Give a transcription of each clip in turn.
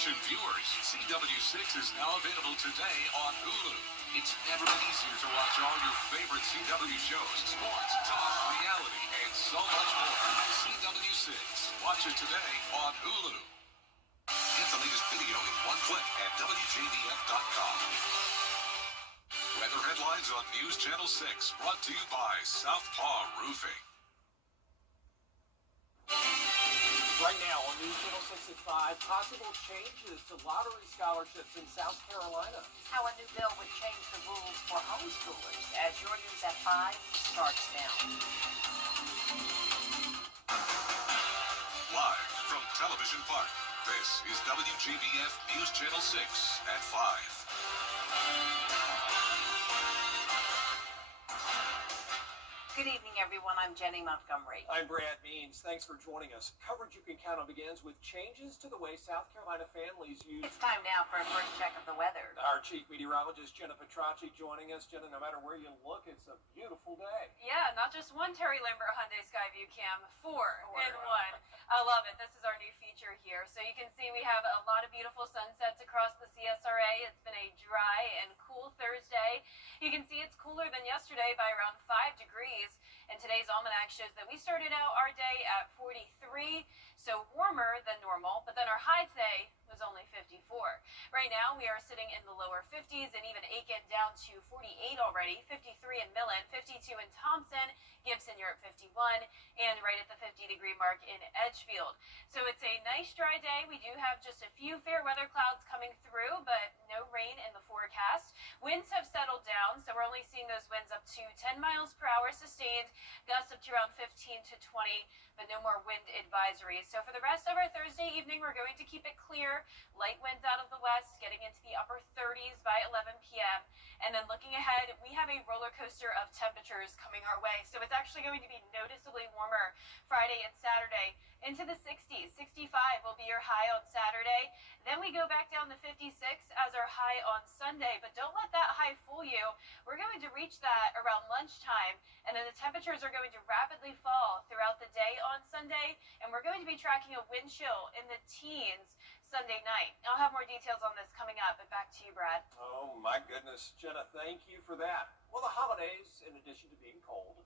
attention viewers, CW6 is now available today on Hulu. It's never been easier to watch all your favorite CW shows, sports, talk, reality, and so much more. CW6. Watch it today on Hulu. Get the latest video in one click at WJBF.com. Weather headlines on News Channel 6, brought to you by Southpaw Roofing. Right now on News Channel 6 at 5, possible changes to lottery scholarships in South Carolina. How a new bill would change the rules for homeschoolers as your News at 5 starts now. Live from Television Park, this is WJBF News Channel 6 at 5. Good evening, everyone. I'm Jenny Montgomery. I'm Brad Means. Thanks for joining us. Coverage you can count on begins with changes to the way South Carolina families use... It's time now for a first check of the weather. Our chief meteorologist, Jenna Petracci, joining us. Jenna, no matter where you look, it's a beautiful day. Yeah, not just one Terry Lambert Hyundai Skyview cam, four in one. I love it. This is our new feature here. So you can see we have a lot of beautiful sunsets across the CSRA. It's been a dry and cool Thursday. You can see it's cooler than yesterday by around 5 degrees. And today's almanac shows that we started out our day at 43, so warmer than normal, but then our high today was only 54. Right now, we are sitting in the lower 50s, and even Aiken down to 48 already, 53 in Millen, 52 in Thompson, Gibson, you're at 51, and right at the 50-degree mark in Edgefield. So it's a nice dry day. We do have just a few fair weather clouds coming through, but no rain in the forecast. Winds have settled down, so we're only seeing those winds up to 10 miles per hour sustained, gusts up to around 15 to 20, but no more wind advisories. So for the rest of our Thursday evening, we're going to keep it clear. Light winds out of the west, getting into the upper 30s by 11 p.m. And then looking ahead, we have a roller coaster of temperatures coming our way. So it's actually going to be noticeably warmer Friday and Saturday into the 60s. 65 will be your high on Saturday. Then we go back down to 56 as our high on Sunday. But don't let that high fool you. We're going to reach that around lunchtime. And then the temperatures are going to rapidly fall throughout the day on Sunday. And we're going to be tracking a wind chill in the teens Sunday night. I'll have more details on this coming up, but back to you, Brad. Oh, my goodness. Jenna, thank you for that. Well, the holidays, in addition to being cold,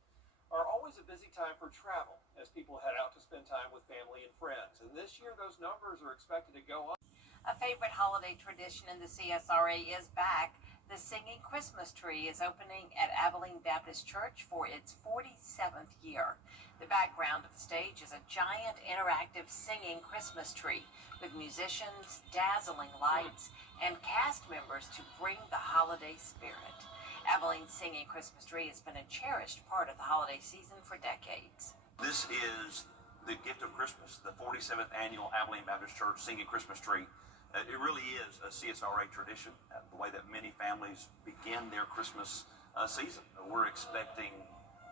are always a busy time for travel as people head out to spend time with family and friends. And this year, those numbers are expected to go up. A favorite holiday tradition in the CSRA is back. The Singing Christmas Tree is opening at Abilene Baptist Church for its 47th year. The background of the stage is a giant interactive singing Christmas tree with musicians, dazzling lights, and cast members to bring the holiday spirit. Abilene's Singing Christmas Tree has been a cherished part of the holiday season for decades. This is the gift of Christmas, the 47th annual Abilene Baptist Church Singing Christmas Tree. It really is a CSRA tradition, the way that many families begin their Christmas season. We're expecting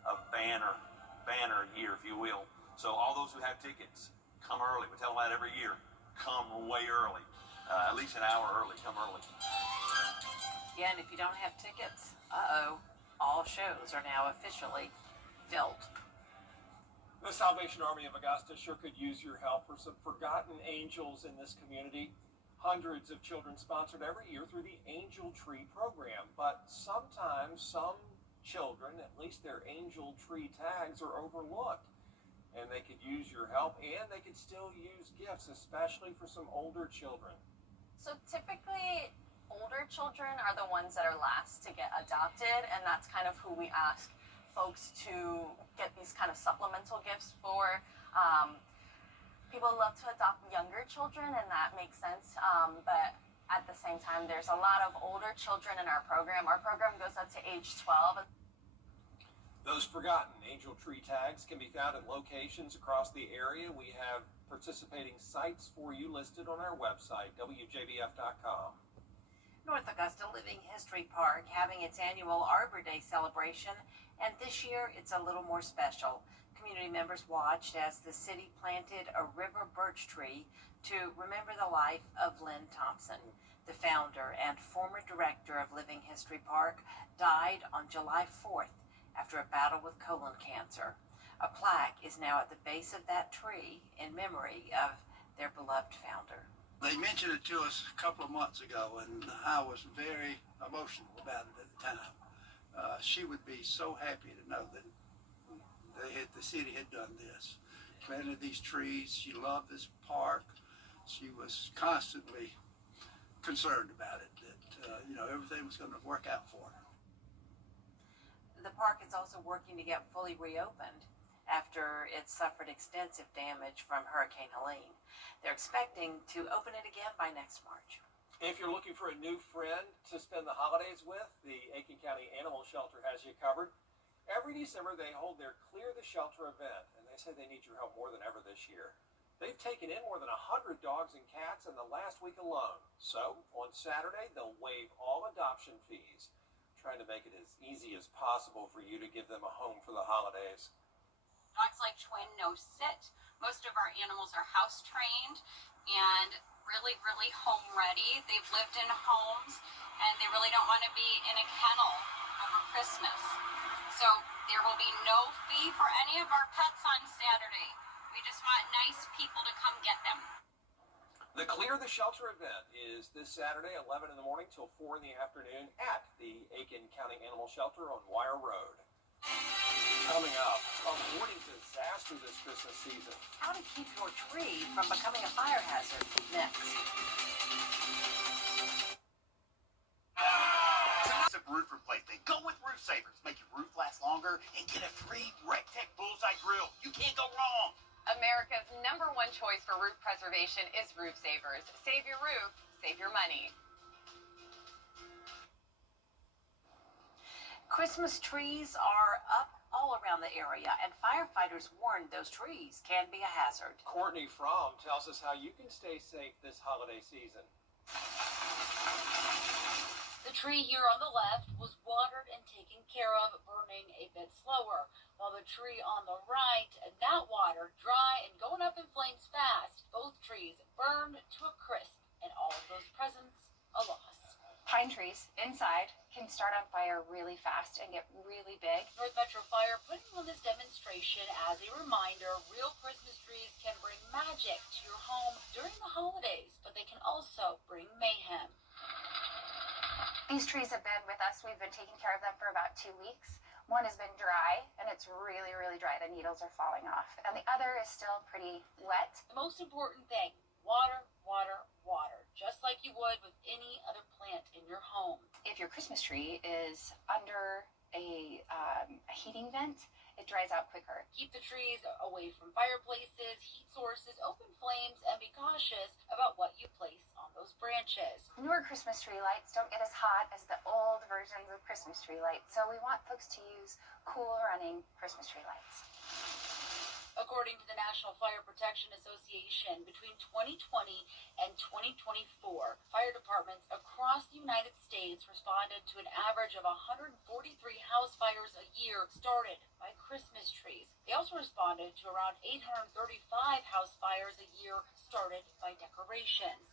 a banner year, if you will. So all those who have tickets, come early. We tell them that every year. Come way early, at least an hour early. Come early. Yeah, and if you don't have tickets, all shows are now officially filled. The Salvation Army of Augusta sure could use your help for some forgotten angels in this community. Hundreds of children sponsored every year through the Angel Tree program, but sometimes some children, at least their Angel Tree tags, are overlooked. And they could use your help, and they could still use gifts, especially for some older children. So typically, older children are the ones that are last to get adopted, and that's kind of who we ask folks to get these kind of supplemental gifts for. People love to adopt younger children, and that makes sense, but at the same time, there's a lot of older children in our program. Our program goes up to age 12. Those forgotten Angel Tree tags can be found at locations across the area. We have participating sites for you listed on our website, WJBF.com. North Augusta Living History Park having its annual Arbor Day celebration, and this year it's a little more special. Community members watched as the city planted a river birch tree to remember the life of Lynn Thompson. The founder and former director of Living History Park died on July 4th after a battle with colon cancer. A plaque is now at the base of that tree in memory of their beloved founder. They mentioned it to us a couple of months ago, and I was very emotional about it at the time. She would be so happy to know that the city had done this, planted these trees. She loved this park. She was constantly concerned about it, that everything was going to work out for her. The park is also working to get fully reopened after it suffered extensive damage from Hurricane Helene. They're expecting to open it again by next March. If you're looking for a new friend to spend the holidays with, the Aiken County Animal Shelter has you covered. Every December, they hold their Clear the Shelter event, and they say they need your help more than ever this year. They've taken in more than 100 dogs and cats in the last week alone. So, on Saturday, they'll waive all adoption fees, trying to make it as easy as possible for you to give them a home for the holidays. Dogs like Twin no sit. Most of our animals are house trained and really, really home ready. They've lived in homes and they really don't want to be in a kennel over Christmas. So there will be no fee for any of our pets on Saturday. We just want nice people to come get them. The Clear the Shelter event is this Saturday, 11 in the morning till 4 in the afternoon at the Aiken County Animal Shelter on Wire Road. Coming up, avoiding disaster this Christmas season. How to keep your tree from becoming a fire hazard. Next. Roof replacement. Go with Roof Savers. Make your roof last longer and get a free RecTech Bullseye Grill. You can't go wrong. America's #1 choice for roof preservation is Roof Savers. Save your roof, save your money. Christmas trees are up all around the area, and firefighters warned those trees can be a hazard. Courtney Fromm tells us how you can stay safe this holiday season. The tree here on the left was watered and taken care of, burning a bit slower, while the tree on the right, not watered, dry, and going up in flames fast. Both trees burned to a crisp, and all of those presents a loss. Pine trees inside can start on fire really fast and get really big. North Metro Fire putting on this demonstration as a reminder, real Christmas trees can bring magic to your home during the holidays, but they can also bring mayhem. These trees have been with us. We've been taking care of them for about 2 weeks. One has been dry, and it's really, really dry. The needles are falling off. And the other is still pretty wet. The most important thing, water, water, water, just like you would with any other plant in your home. If your Christmas tree is under a heating vent, it dries out quicker. Keep the trees away from fireplaces, heat sources, open flames, and be cautious about what you place on those branches. Newer Christmas tree lights don't get as hot as the old versions of Christmas tree lights, so we want folks to use cool running Christmas tree lights. According to the National Fire Protection Association, between 2020 and 2024, fire departments across the United States responded to an average of 143 house fires a year started by Christmas trees. They also responded to around 835 house fires a year started by decorations.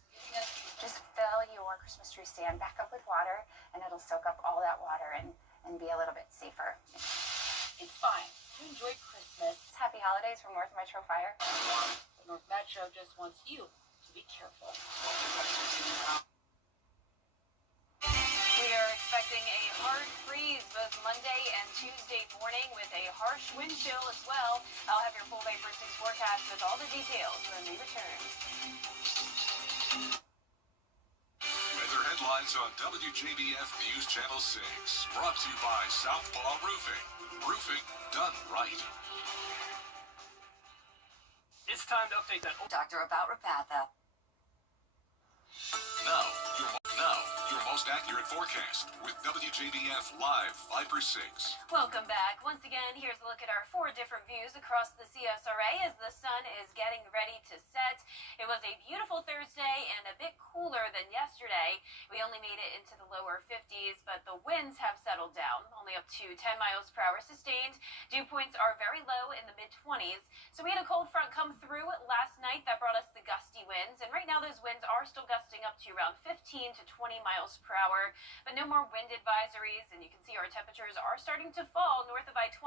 Just fill your Christmas tree stand back up with water, and it'll soak up all that water and be a little bit safer. It's fine to enjoy Christmas. Happy holidays from North Metro Fire. But North Metro just wants you to be careful. We are expecting a hard freeze both Monday and Tuesday morning with a harsh wind chill as well. I'll have your full day for 6 forecast with all the details when we return. Weather headlines on WJBF News Channel 6. Brought to you by Southpaw Roofing. Roofing done right. It's time to update that. Doctor about Repatha. Now, your most accurate forecast with WJBF Live 5/6. Welcome back. Once again, here's a look at our 4 different views across the CSRA as the sun is getting ready to set. It was a beautiful Thursday and a bit cooler than yesterday. We only made it into the lower 50s, but the winds have settled down, only up to 10 miles per hour sustained. Dew points are very low in the mid-20s. So we had a cold front come through last night that brought us the gusty winds, and right now those winds are still gusting up to around 15 to 20 miles per hour, but no more wind advisories. And you can see our temperatures are starting to fall north of I-20,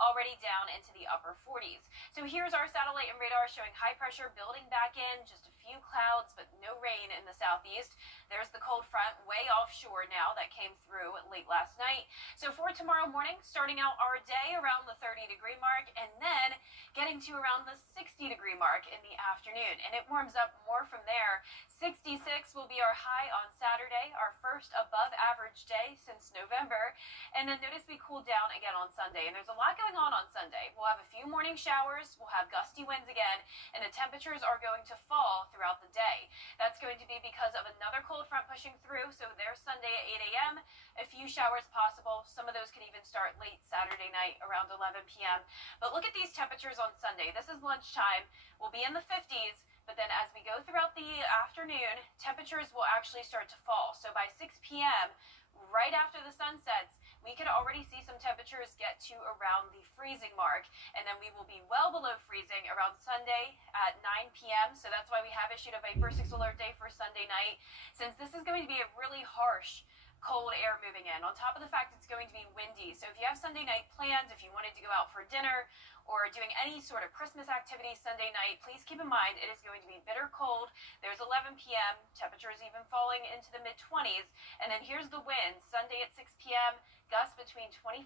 already down into the upper 40s. So here's our satellite and radar showing high pressure building back in, just a few clouds, but no rain in the southeast. There's the cold front way offshore now that came through late last night. So for tomorrow morning, starting out our day around the 30-degree mark, and then getting to around the 60-degree mark in the afternoon. And it warms up more from there. 66 will be our high on Saturday, our first above average day since November. And then notice we cool down again on Sunday. And there's a lot going on Sunday. We'll have a few morning showers, we'll have gusty winds again, and the temperatures are going to fall throughout the day. That's going to be because of another cold front pushing through. So there's Sunday at 8 a.m. A few showers possible. Some of those can even start late Saturday night around 11 p.m. But look at these temperatures on Sunday. This is lunchtime. We'll be in the 50s. But then as we go throughout the afternoon, temperatures will actually start to fall. So by 6 p.m., right after the sun sets, we could already see some temperatures get to around the freezing mark. And then we will be well below freezing around Sunday at 9 p.m. So that's why we have issued a Viper 6 alert day for Sunday night, since this is going to be a really harsh cold air moving in, on top of the fact it's going to be windy. So if you have Sunday night plans, if you wanted to go out for dinner or doing any sort of Christmas activity Sunday night, please keep in mind it is going to be bitter cold. There's 11 p.m., temperatures even falling into the mid-20s. And then here's the wind, Sunday at 6 p.m., gusts between 25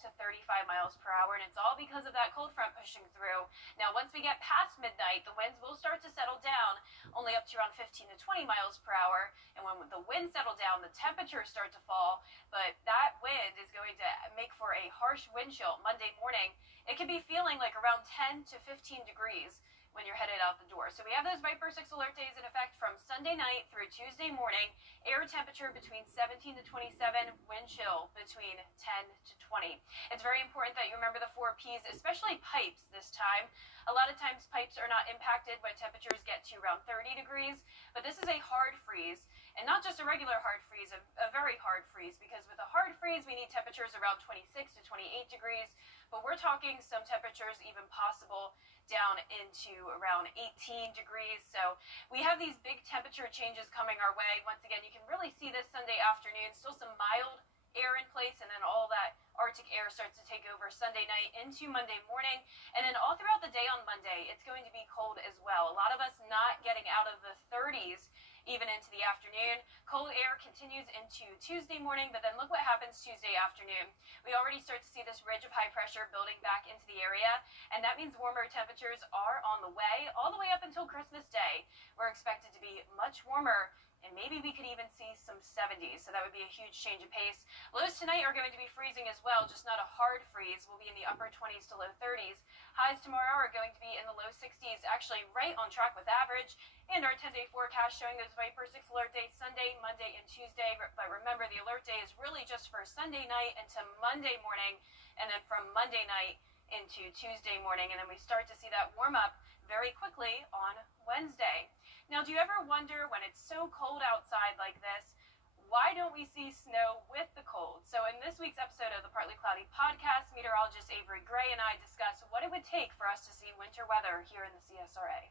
to 35 miles per hour, and it's all because of that cold front pushing through. Now, once we get past midnight, the winds will start to settle down, only up to around 15 to 20 miles per hour, and when the winds settle down, the temperatures start to fall, but that wind is going to make for a harsh wind chill Monday morning. It could be feeling like around 10 to 15 degrees when you're headed out the door. So we have those Viper 6 alert days in effect from Sunday night through Tuesday morning. Air temperature between 17 to 27, wind chill between 10 to 20. It's very important that you remember the 4 Ps, especially pipes this time. A lot of times pipes are not impacted when temperatures get to around 30 degrees, but this is a hard freeze, and not just a regular hard freeze, a very hard freeze, because with a hard freeze we need temperatures around 26 to 28 degrees, but we're talking some temperatures even possible down into around 18 degrees. So we have these big temperature changes coming our way. Once again, you can really see this Sunday afternoon, still some mild air in place, and then all that Arctic air starts to take over Sunday night into Monday morning. And then all throughout the day on Monday, it's going to be cold as well. A lot of us not getting out of the 30s even into the afternoon. Cold air continues into Tuesday morning, but then look what happens Tuesday afternoon. We already start to see this ridge of high pressure building back into the area, and that means warmer temperatures are on the way, all the way up until Christmas Day. We're expected to be much warmer, and maybe we could even see some 70s, so that would be a huge change of pace. Lows tonight are going to be freezing as well, just not a hard freeze. We'll be in the upper 20s to low 30s. Highs tomorrow are going to be in the low 60s, actually right on track with average. And our 10-day forecast showing those Viper 6 alert days Sunday, Monday, and Tuesday. But remember, the alert day is really just for Sunday night into Monday morning, and then from Monday night into Tuesday morning. And then we start to see that warm up very quickly on Wednesday. Now, do you ever wonder, when it's so cold outside like this, why don't we see snow with the cold? So in this week's episode of the Partly Cloudy podcast, meteorologist Avery Gray and I discuss what it would take for us to see winter weather here in the CSRA.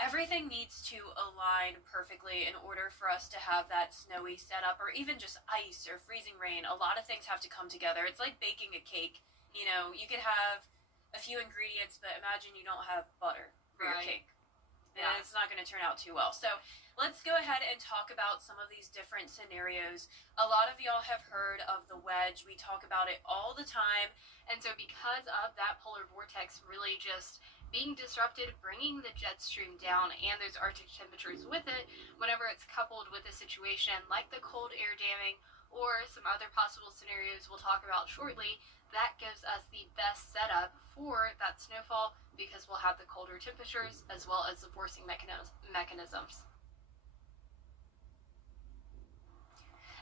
Everything needs to align perfectly in order for us to have that snowy setup, or even just ice or freezing rain. A lot of things have to come together. It's like baking a cake. You know, you could have a few ingredients, but imagine you don't have butter for your cake. And it's not going to turn out too well. So let's go ahead and talk about some of these different scenarios. A lot of y'all have heard of the wedge. We talk about it all the time. And so because of that polar vortex really just being disrupted, bringing the jet stream down, and those Arctic temperatures with it, whenever it's coupled with a situation like the cold air damming or some other possible scenarios we'll talk about shortly, that gives us the best setup for that snowfall, because we'll have the colder temperatures as well as the forcing mechanisms.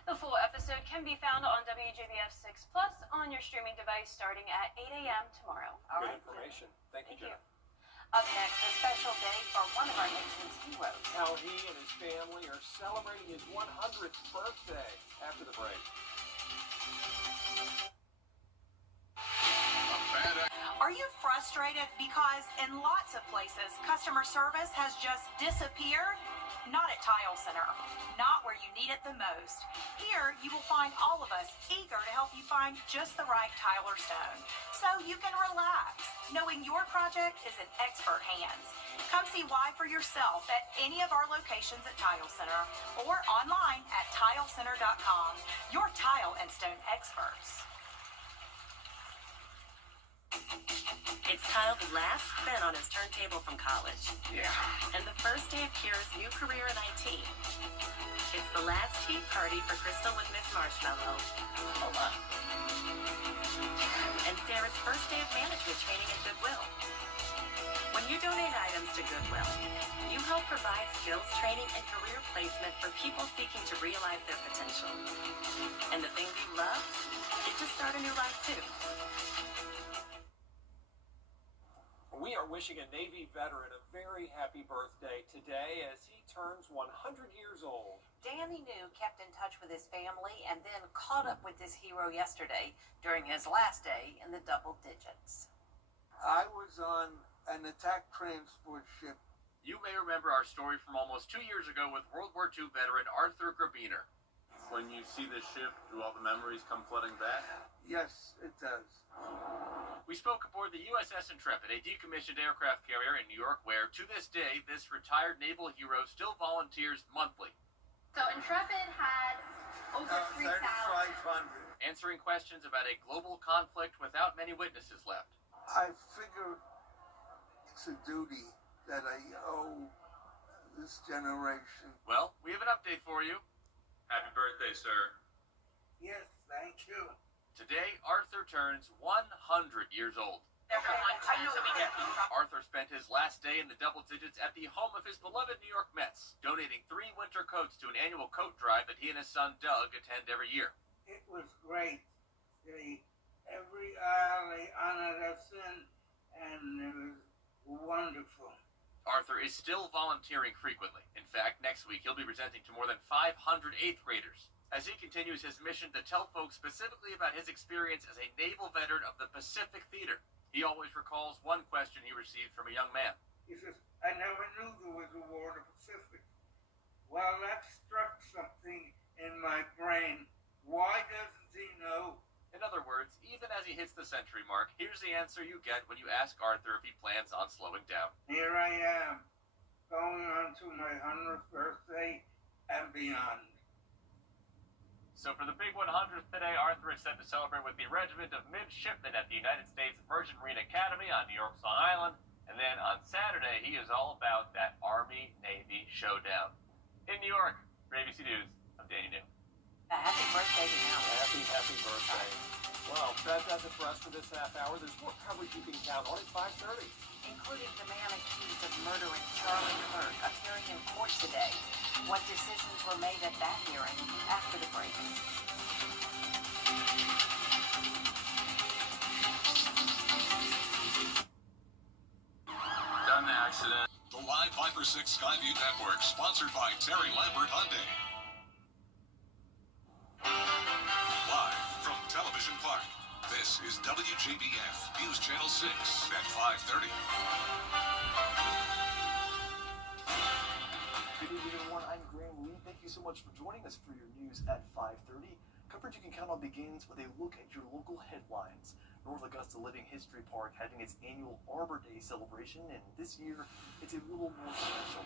The full episode can be found on WJBF 6 Plus on your streaming device starting at 8 a.m. tomorrow. Good information. Thank you, Jenna. Up next, a special day for one of our nation's heroes. How he and his family are celebrating his 100th birthday after the break. Are you frustrated because in lots of places customer service has just disappeared? Not at Tile Center. Not where you need it the most. Here, you will find all of us eager to help you find just the right tile or stone, so you can relax, knowing your project is in expert hands. Come see why for yourself at any of our locations at Tile Center or online at tilecenter.com. Your tile and stone experts. It's Kyle's last spin on his turntable from college. Yeah. And the first day of Kira's new career in IT. It's the last tea party for Crystal with Miss Marshmallow. Hold on. And Sarah's first day of management training at Goodwill. When you donate items to Goodwill, you help provide skills training and career placement for people seeking to realize their potential. And the things you love, get to start a new life too. We are wishing a Navy veteran a very happy birthday today as he turns 100 years old. Danny New kept in touch with his family and then caught up with this hero yesterday during his last day in the double digits. I was on an attack transport ship. You may remember our story from almost 2 years ago with World War II veteran Arthur Grabiner. When you see this ship, do all the memories come flooding back? Yes, it does. We spoke aboard the USS Intrepid, a decommissioned aircraft carrier in New York, where, to this day, this retired naval hero still volunteers monthly. So Intrepid had over 3,000. 3,500. Answering questions about a global conflict without many witnesses left. I figure it's a duty that I owe this generation. Well, we have an update for you. Happy birthday, sir. Yes, thank you. Today, Arthur turns 100 years old. Arthur spent his last day in the double digits at the home of his beloved New York Mets, donating 3 winter coats to an annual coat drive that he and his son Doug attend every year. It was great. Every aisle they honored us in, and it was wonderful. Arthur is still volunteering frequently. In fact, next week he'll be presenting to more than 500 8th graders as he continues his mission to tell folks specifically about his experience as a naval veteran of the Pacific Theater. He always recalls one question he received from a young man. He says, I never knew there was a war in the Pacific. Well, that struck something in my brain. Why doesn't he know? In other words, even as he hits the century mark, here's the answer you get when you ask Arthur if he plans on slowing down. Here I am, going on to my 100th birthday and beyond. So for the big 100th today, Arthur is set to celebrate with the Regiment of Midshipmen at the United States Virgin Marine Academy on New York's Long Island. And then on Saturday, he is all about that Army-Navy showdown. In New York, for ABC News, I'm Danny New. Happy birthday to him. Happy birthday. Well, that does it for us for this half hour. There's more coverage you can count on at 5:30. Including the man accused of murdering Charlie Kirk appearing in court today. What decisions were made at that hearing after the break. Done the accident. The Live Viper 6 Skyview Network, sponsored by Terry Lambert Hyundai. Live from Television Park, this is WJBF News Channel 6 at 5:30. Good evening, everyone. I'm Graham Lee. Thank you so much for joining us for your news at 5:30. Coverage you can count on begins with a look at your local headlines. North Augusta Living History Park having its annual Arbor Day celebration, and this year it's a little more special.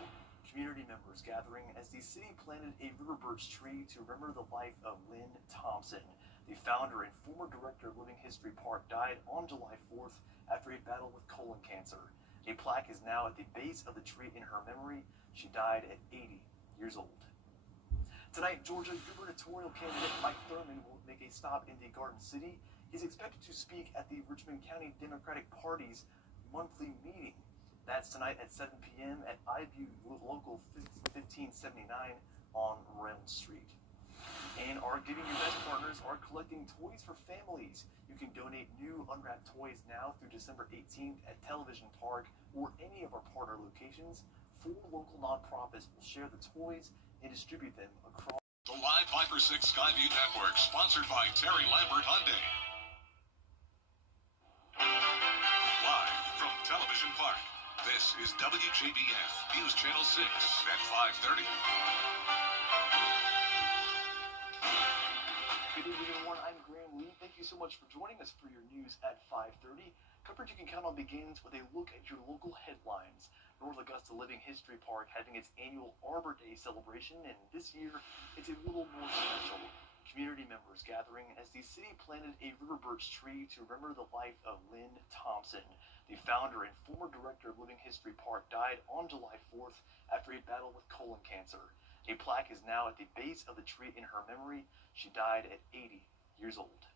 Community members gathering as the city planted a river birch tree to remember the life of Lynn Thompson. The founder and former director of Living History Park died on July 4th after a battle with colon cancer. A plaque is now at the base of the tree in her memory. She died at 80 years old. Tonight, Georgia gubernatorial candidate Mike Thurman will make a stop in the Garden City. He's expected to speak at the Richmond County Democratic Party's monthly meeting. That's tonight at 7 p.m. at iView Local 1579 on Reynolds Street. And our Giving Your Best partners are collecting toys for families. You can donate new unwrapped toys now through December 18th at Television Park or any of our partner locations. 4 local nonprofits will share the toys and distribute them across. The Live Viper 6 Skyview Network, sponsored by Terry Lambert Hyundai. Live from Television Park, This is WJBF News Channel 6 at 5:30. Good evening, everyone. I'm Graham Lee. Thank you so much for joining us for your news at 5:30. Coverage you can count on begins with a look at your local headlines. North Augusta Living History Park having its annual Arbor Day celebration, and this year it's a little more special. Community members gathering as the city planted a river birch tree to remember the life of Lynn Thompson. The founder and former director of Living History Park died on July 4th after a battle with colon cancer. A plaque is now at the base of the tree in her memory. She died at 80 years old.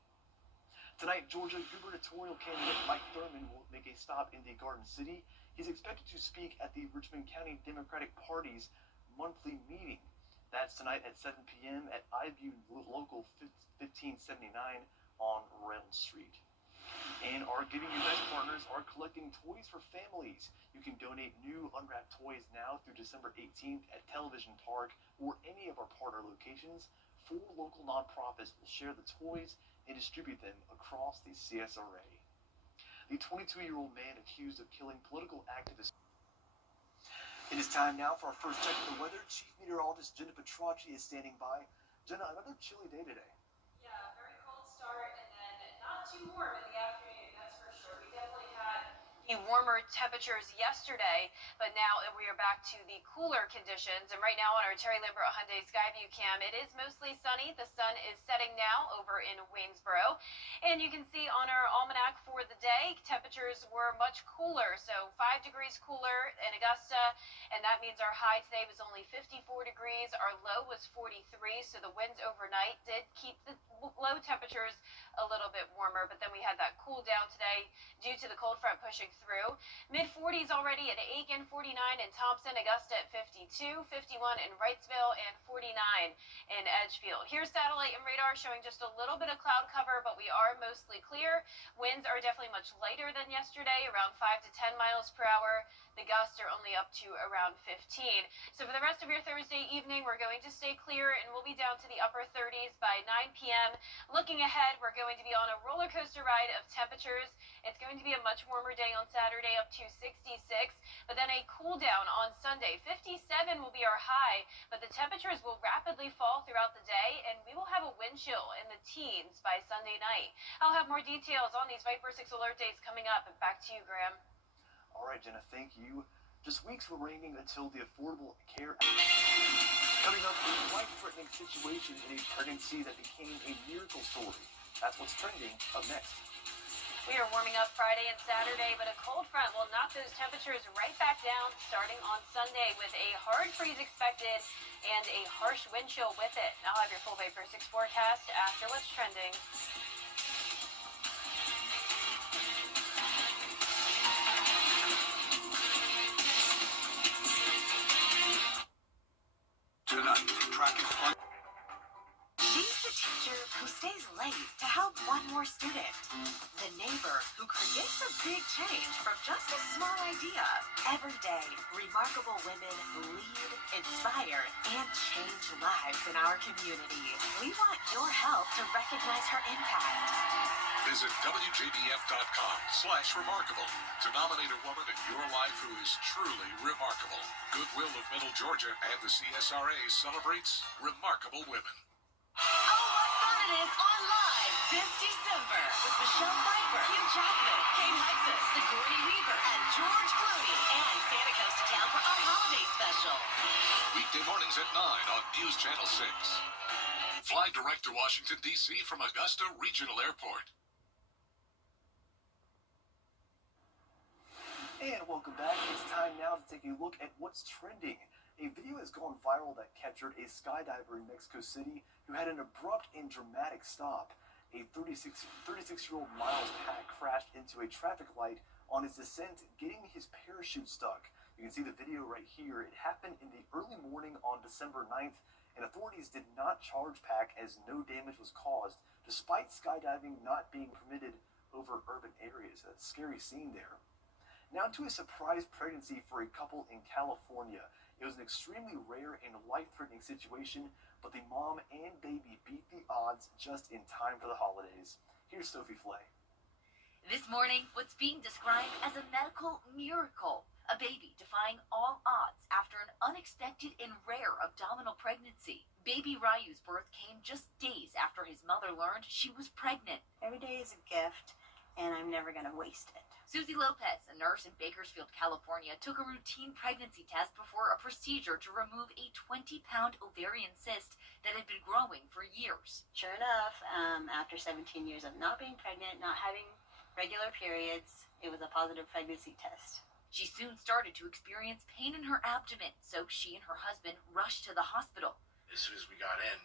Tonight, Georgia gubernatorial candidate Mike Thurmond will make a stop in the Garden City. He's expected to speak at the Richmond County Democratic Party's monthly meeting. That's tonight at 7 p.m. at IBU Local 1579 on Reynolds Street. And our Giving You Best partners are collecting toys for families. You can donate new unwrapped toys now through December 18th at Television Park or any of our partner locations. 4 local nonprofits will share the toys and distribute them across the CSRA. The 22-year-old man accused of killing political activists. It is time now for our first check of the weather. Chief Meteorologist Jenna Petracci is standing by. Jenna, another chilly day today. Yeah, very cold start and then not too warm in the afternoon, that's for sure. We definitely had warmer temperatures yesterday, but now we are back to the cooler conditions. And right now on our Terry Lambert Hyundai Skyview cam, it is mostly sunny. The sun is setting now over in Waynesboro. And you can see on our almanac for the day, temperatures were much cooler. So 5 degrees cooler in Augusta, and that means our high today was only 54 degrees. Our low was 43, so the winds overnight did keep the low temperatures a little bit warmer, but then we had that cool down today due to the cold front pushing through. Mid-40s already at Aiken, 49 in Thompson, Augusta at 52, 51 in Wrightsville, and 49 in Edgefield. Here's satellite and radar showing just a little bit of cloud cover, but we are mostly clear. Winds are definitely much lighter than yesterday, around 5 to 10 miles per hour. The gusts are only up to around 15. So for the rest of your Thursday evening, we're going to stay clear and we'll be down to the upper 30s by 9 p.m. Looking ahead, we're going to be on a roller coaster ride of temperatures. It's going to be a much warmer day on Saturday, up to 66, but then a cool down on Sunday. 57 will be our high, but the temperatures will rapidly fall throughout the day, and we will have a wind chill in the teens by Sunday night. I'll have more details on these Viper 6 alert days coming up. Back to you, Graham. All right, Jenna, thank you. Just weeks remaining until the Affordable Care Act. Coming up, a life-threatening situation in a pregnancy that became a miracle story. That's what's trending up next. We are warming up Friday and Saturday, but a cold front will knock those temperatures right back down starting on Sunday with a hard freeze expected and a harsh wind chill with it. I'll have your full Vapor 6 forecast after what's trending. Tonight, track is fun. She's the teacher who stays late to help one more student. The neighbor who creates a big change from just a small idea. Every day, remarkable women lead, inspire, and change lives in our community. We want your help to recognize her impact. Visit WJBF.com/remarkable to nominate a woman in your life who is truly remarkable. Goodwill of Middle Georgia and the CSRA celebrates remarkable women. Oh, what fun it is on Live this December with Michelle Pfeiffer, Hugh Jackman, Kate Hudson, Sigourney Weaver, and George Clooney. And Santa comes to town for our holiday special. Weekday mornings at 9 on News Channel 6. Fly direct to Washington, D.C. from Augusta Regional Airport. And welcome back. It's time now to take a look at what's trending. A video has gone viral that captured a skydiver in Mexico City who had an abrupt and dramatic stop. A 36-year-old Miles Pack crashed into a traffic light on his descent, getting his parachute stuck. You can see the video right here. It happened in the early morning on December 9th, and authorities did not charge Pack as no damage was caused, despite skydiving not being permitted over urban areas. A scary scene there. Now to a surprise pregnancy for a couple in California. It was an extremely rare and life-threatening situation, but the mom and baby beat the odds just in time for the holidays. Here's Sophie Flay. This morning, what's being described as a medical miracle. A baby defying all odds after an unexpected and rare abdominal pregnancy. Baby Ryu's birth came just days after his mother learned she was pregnant. Every day is a gift, and I'm never going to waste it. Susie Lopez, a nurse in Bakersfield, California, took a routine pregnancy test before a procedure to remove a 20-pound ovarian cyst that had been growing for years. Sure enough, after 17 years of not being pregnant, not having regular periods, it was a positive pregnancy test. She soon started to experience pain in her abdomen, so she and her husband rushed to the hospital. As soon as we got in,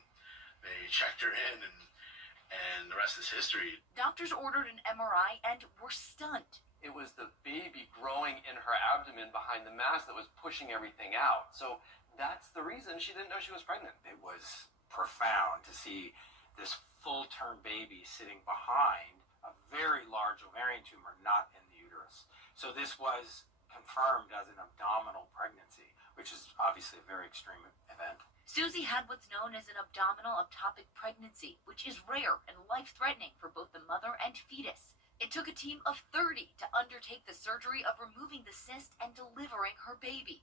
they checked her in, and the rest is history. Doctors ordered an MRI and were stunned. It was the baby growing in her abdomen behind the mass that was pushing everything out. So that's the reason she didn't know she was pregnant. It was profound to see this full-term baby sitting behind a very large ovarian tumor, not in the uterus. So this was confirmed as an abdominal pregnancy, which is obviously a very extreme event. Susie had what's known as an abdominal ectopic pregnancy, which is rare and life-threatening for both the mother and fetus. It took a team of 30 to undertake the surgery of removing the cyst and delivering her baby.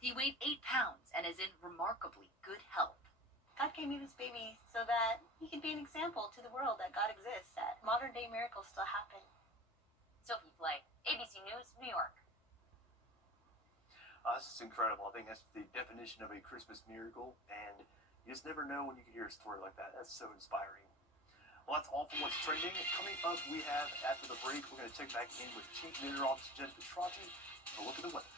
He weighed 8 pounds and is in remarkably good health. God gave me this baby so that he could be an example to the world that God exists, that modern-day miracles still happen. Sophie Flay, ABC News, New York. This is incredible. I think that's the definition of a Christmas miracle, and you just never know when you can hear a story like that. That's so inspiring. Well, that's all for what's trending. Coming up, we have, after the break, we're going to check back in with Chief Meteorologist Jennifer Petracci for a look at the weather.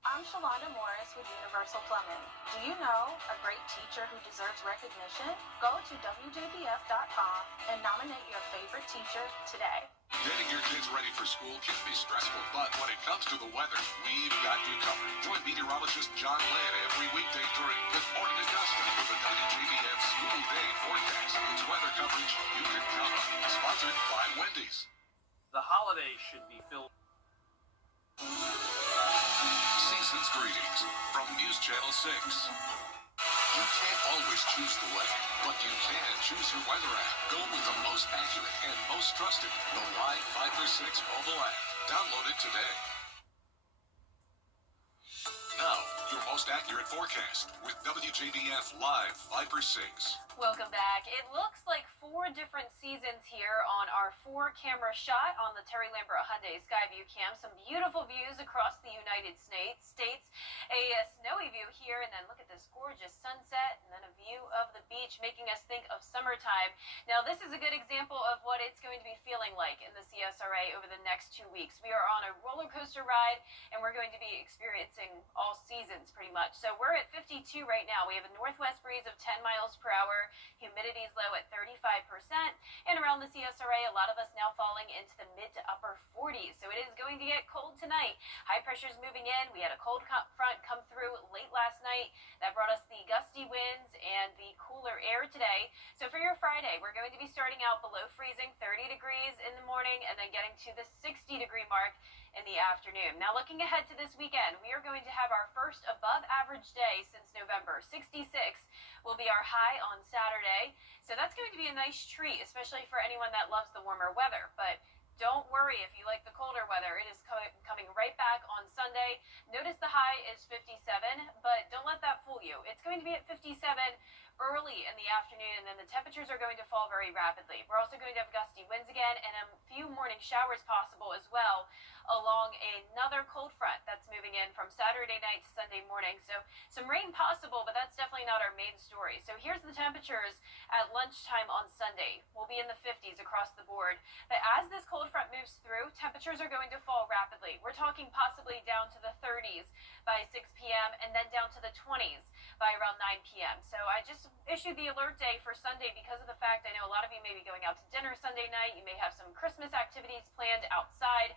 I'm Shalonda Morris with Universal Plumbing. Do you know a great teacher who deserves recognition? Go to WJBF.com and nominate your favorite teacher today. Getting your kids ready for school can be stressful, but when it comes to the weather, we've got you covered. Join meteorologist John Lynn every weekday during Good Morning Augusta with the WJBF School Day Forecast. It's weather coverage you can count on. Sponsored by Wendy's. The holidays should be filled. Season's greetings from News Channel 6. You can't always choose the weather, but you can choose your weather app. Go with the most accurate and most trusted, the Live 536 mobile app. Download it today. Now, your most accurate forecast with WJBF Live 536. Welcome back. It looks like 4 different seasons here on our 4-camera shot on the Terry Lambert Hyundai Skyview Cam. Some beautiful views across the United States. A snowy view here, and then look at this gorgeous sunset, and then a view of the beach, making us think of summertime. Now, this is a good example of what it's going to be feeling like in the CSRA over the next 2 weeks. We are on a roller coaster ride, and we're going to be experiencing all seasons pretty much. So we're at 52 right now. We have a northwest breeze of 10 miles per hour. Humidity is low at 35%. And around the CSRA, a lot of us now falling into the mid to upper 40s. So it is going to get cold tonight. High pressure is moving in. We had a cold front come through late last night. That brought us the gusty winds and the cooler air today. So for your Friday, we're going to be starting out below freezing, 30 degrees in the morning, and then getting to the 60-degree mark in the afternoon. Now, looking ahead to this weekend, we are going to have our first above average day since November. 66 will be our high on Saturday. So that's going to be a nice treat, especially for anyone that loves the warmer weather. But don't worry if you like the colder weather. It is coming right back on Sunday. Notice the high is 57, but don't let that fool you. It's going to be at 57 early in the afternoon, and then the temperatures are going to fall very rapidly. We're also going to have gusty winds again, and a few morning showers possible as well, along another cold front that's moving in from Saturday night to Sunday morning. So some rain possible, but that's definitely not our main story. So here's the temperatures at lunchtime on Sunday. We'll be in the 50s across the board. But as this cold front moves through, temperatures are going to fall rapidly. We're talking possibly down to the 30s by 6 p.m. and then down to the 20s by around 9 p.m. So I just issued the alert day for Sunday because of the fact I know a lot of you may be going out to dinner Sunday night. You may have some Christmas activities planned outside.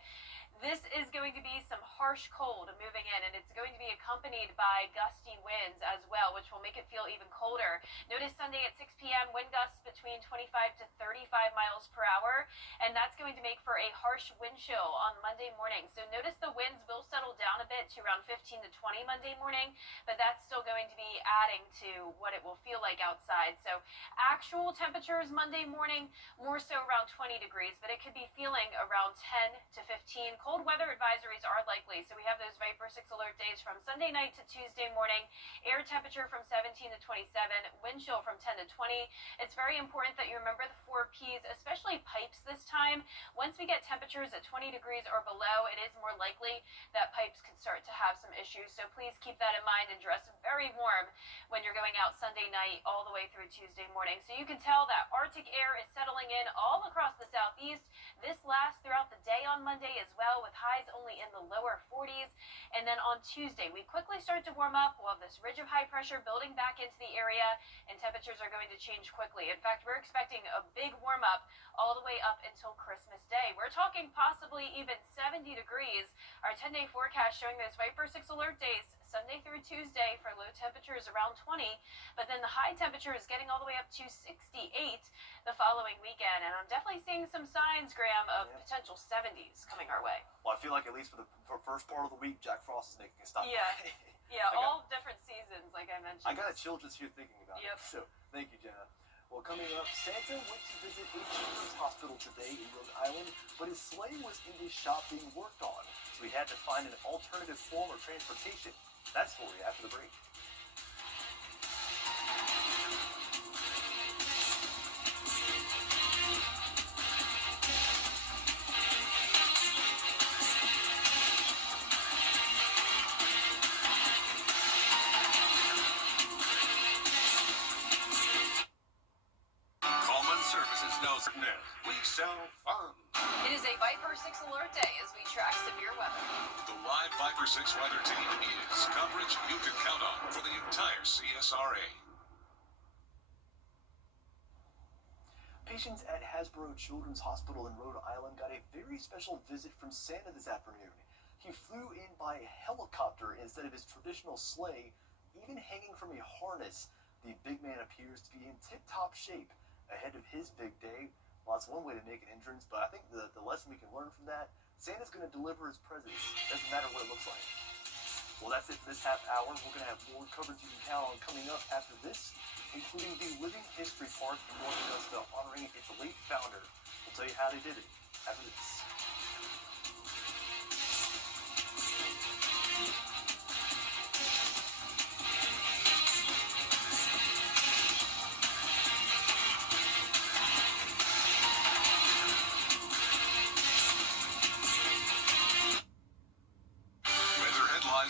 This is going to be some harsh cold moving in, and it's going to be accompanied accompanied by gusty winds as well, which will make it feel even colder. Notice Sunday at 6 p.m. wind gusts between 25 to 35 miles per hour, and that's going to make for a harsh wind chill on Monday morning. So notice the winds will settle down a bit to around 15 to 20 Monday morning, but that's still going to be adding to what it will feel like outside. So actual temperatures Monday morning, more so around 20 degrees, but it could be feeling around 10 to 15. Cold weather advisories are likely, so we have those Viper 6 alert days from Sunday night to Tuesday morning. Air temperature from 17 to 27, wind chill from 10 to 20. It's very important that you remember the 4 Ps, especially pipes this time. Once we get temperatures at 20 degrees or below, it is more likely that pipes could start to have some issues, so please keep that in mind and dress very warm when you're going out Sunday night all the way through Tuesday morning. So you can tell that Arctic air is settling in all across the southeast. This lasts throughout the day on Monday as well, with highs only in the lower 40s. And then on Tuesday, we quickly start to warm up. We'll have this ridge of high pressure building back into the area, and temperatures are going to change quickly. In fact, we're expecting a big warm up all the way up until Christmas Day. We're talking possibly even 70 degrees. Our 10-day forecast showing those Viper 6 alert days Sunday through Tuesday for low temperatures around 20, but then the high temperature is getting all the way up to 68 the following weekend, and I'm definitely seeing some signs, Graham, of potential 70s coming our way. Well, I feel like at least for the first part of the week, Jack Frost is making a stop. Yeah, yeah, all different seasons, like I mentioned. I got a chill just here thinking about it. So, thank you, Jenna. Well, coming up, Santa went to visit a children's hospital today in Rhode Island, but his sleigh was in his shop being worked on, so he had to find an alternative form of transportation. That's for you after the break. Coleman Services knows we sell fun. It is a Viper 6 alert day as we track severe weather. The live Viper 6 weather team is coverage you can count on for the entire CSRA. Patients at Hasbro Children's Hospital in Rhode Island got a very special visit from Santa this afternoon. He flew in by helicopter instead of his traditional sleigh, even hanging from a harness. The big man appears to be in tip-top shape ahead of his big day. Well, that's one way to make an entrance, but I think the lesson we can learn from that, Santa's going to deliver his presents. Doesn't matter what it looks like. Well, that's it for this half hour. We're going to have more coverage you can count on coming up after this, including the Living History Park in North Augusta honoring its late founder. We'll tell you how they did it after this.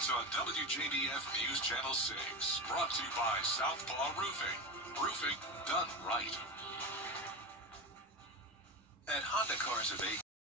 On WJBF News Channel 6, brought to you by Southpaw Roofing. Roofing done right. At Honda Cars of